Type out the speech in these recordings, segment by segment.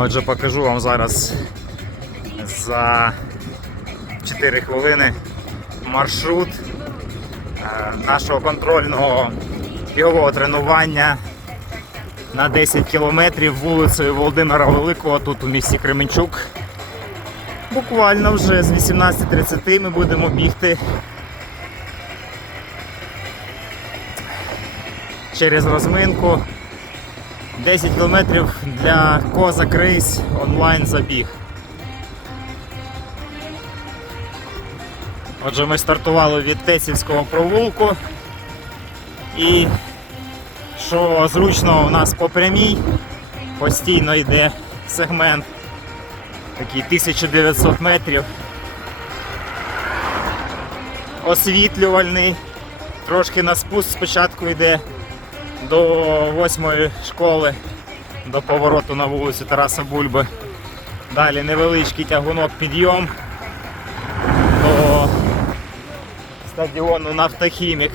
Отже, покажу вам зараз за 4 хвилини маршрут е, нашого контрольного бігового тренування на 10 кілометрів вулицею Володимира Великого тут у місті Кременчук. Буквально вже з 18.30 ми будемо бігти через розминку. 10 кілометрів для Козак Рейс онлайн забіг. Отже, ми стартували від Тесівського провулку і що зручно у нас по прямій постійно йде сегмент такий 1900 метрів. Освітлювальний, трошки на спуск спочатку йде до восьмої школи, до повороту на вулицю Тараса Бульби. Далі невеличкий тягунок підйом до стадіону Нафтохімік.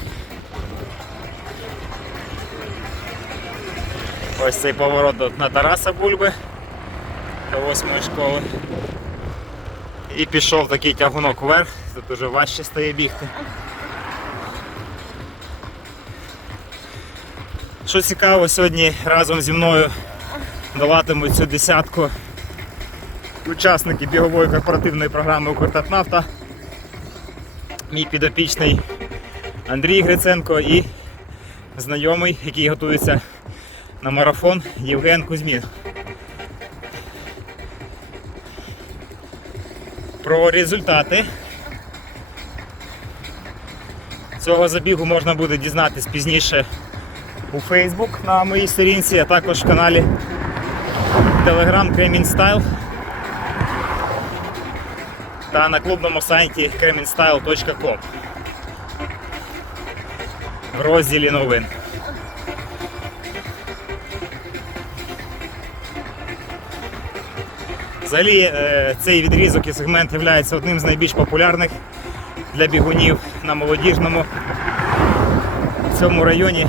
Ось цей поворот на Тараса Бульби до восьмої школи. І пішов такий тягунок вверх, тут уже важче стає бігти. Що цікаво, сьогодні разом зі мною долатимуть цю десятку учасники бігової корпоративної програми Укртатнафта. Мій підопічний Андрій Гриценко і знайомий, який готується на марафон Євген Кузьмін. Про результати цього забігу можна буде дізнатись пізніше у Facebook на моїй сторінці, а також в каналі Telegram Кремінь Style та на клубному сайті kreminstyle.com в розділі новин. Взагалі е, цей відрізок і сегмент є одним з найбільш популярних для бігунів на молодіжному. В цьому районі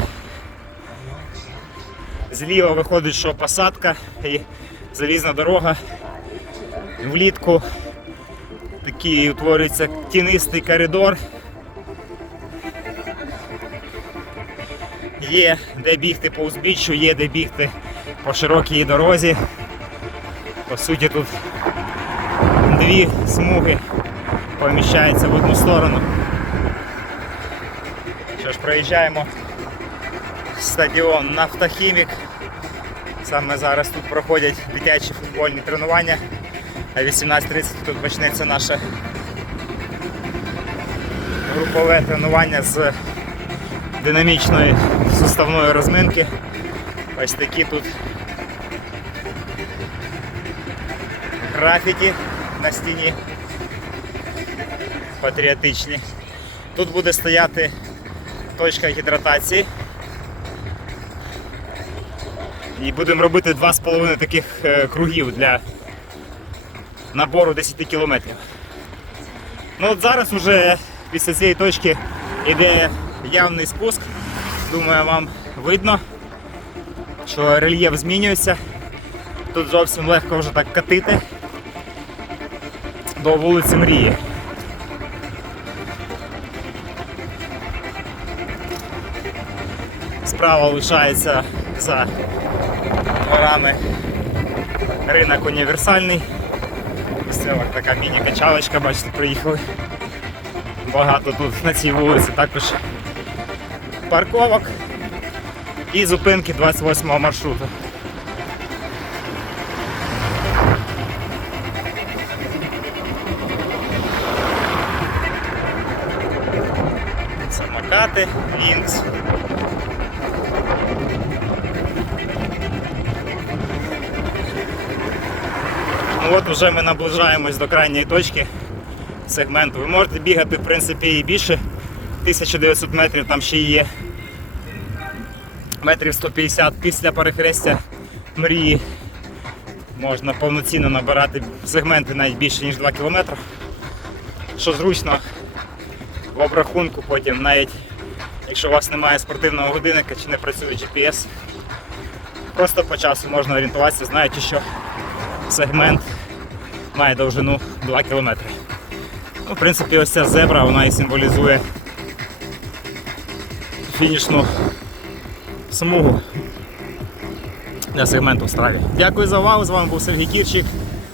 Зліва виходить, що посадка і залізна дорога. Влітку такий утворюється тінистий коридор. Є де бігти по узбіччю, є де бігти по широкій дорозі. По суті, тут дві смуги поміщаються в одну сторону. Що ж, проїжджаємо стадіон Нафтохімік. Саме зараз тут проходять дитячі футбольні тренування. А 18.30 тут почнеться наше групове тренування з динамічної суставної розминки. Ось такі тут графіті на стіні патріотичні. Тут буде стояти точка гідратації. І будемо робити 2,5 таких е, кругів для набору 10 кілометрів. Ну от зараз вже після цієї точки йде явний спуск. Думаю, вам видно, що рельєф змінюється. Тут зовсім легко вже так катити до вулиці Мрії. Справа лишається за дворами ринок універсальний. Місцева така міні-качалочка, бачите, приїхали. Багато тут на цій вулиці також парковок і зупинки 28 го маршруту. Самокати, Вінкс. Ну от вже ми наближаємось до крайньої точки сегменту. Ви можете бігати в принципі і більше 1900 метрів, там ще є метрів 150 після перехрестя мрії. Можна повноцінно набирати сегменти навіть більше ніж 2 км. Що зручно в обрахунку потім навіть якщо у вас немає спортивного годинника чи не працює GPS, просто по часу можна орієнтуватися, знаючи, що сегмент має довжину 2 км. Ну, в принципі, ось ця зебра вона і символізує фінішну смугу для сегменту в страві. Дякую за увагу. З вами був Сергій Кірчик.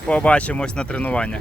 Побачимось на тренуваннях.